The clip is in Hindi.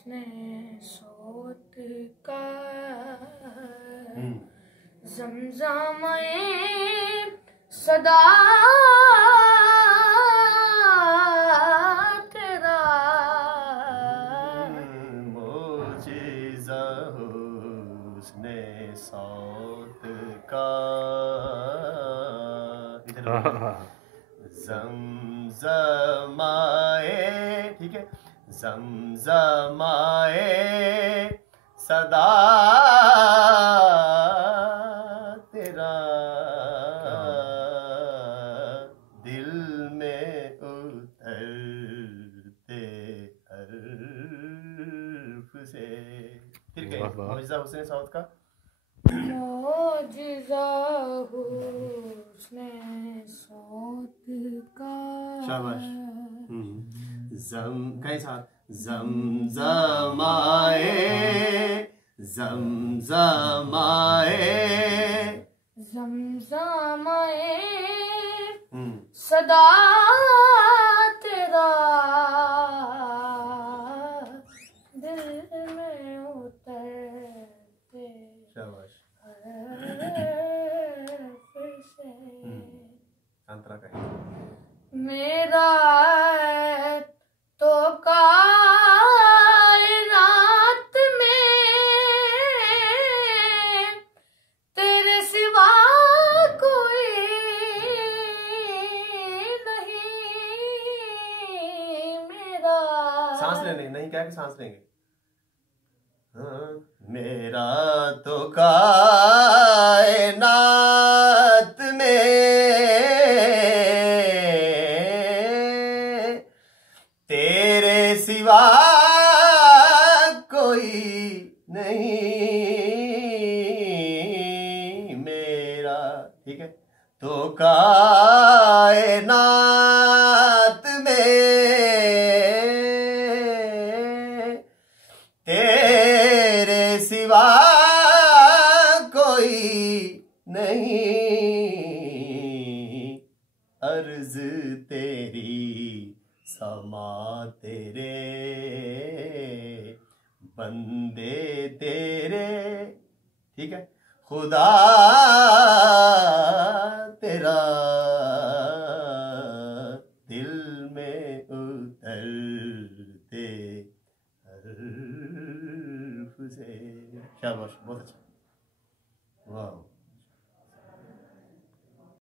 हुस्ने सोत का ज़मज़म-ए सदा तेरा मोजिज़ा हुस्ने सौत का ज़मज़म-ए, ठीक है, ज़मज़म-ए सदा तेरा दिल में उतरते हर्फ से। फिर कहीं मौजिज़ा हुस्ने सौत का मौजिज़ा हुस्ने सौत का। शाबाश। कहीं साथ ज़मज़म-ए ज़मज़म-ए ज़मज़म-ए सदा तेरा दिल में उतरते शाबाश। फिर से अंतरा का मेरा तो कायनात में तेरे सिवा कोई नहीं। मेरा सांस लेने नहीं, क्या कि सांस लेंगे। मेरा तो कायनात में तेरे सिवा कोई नहीं मेरा, ठीक है, तो कायनात में तेरे सिवा कोई नहीं, अर्ज तेरी समा तेरे बंदे तेरे, ठीक है, खुदा तेरा दिल में उतरते हर्फ से। शाबाश, बहुत अच्छा।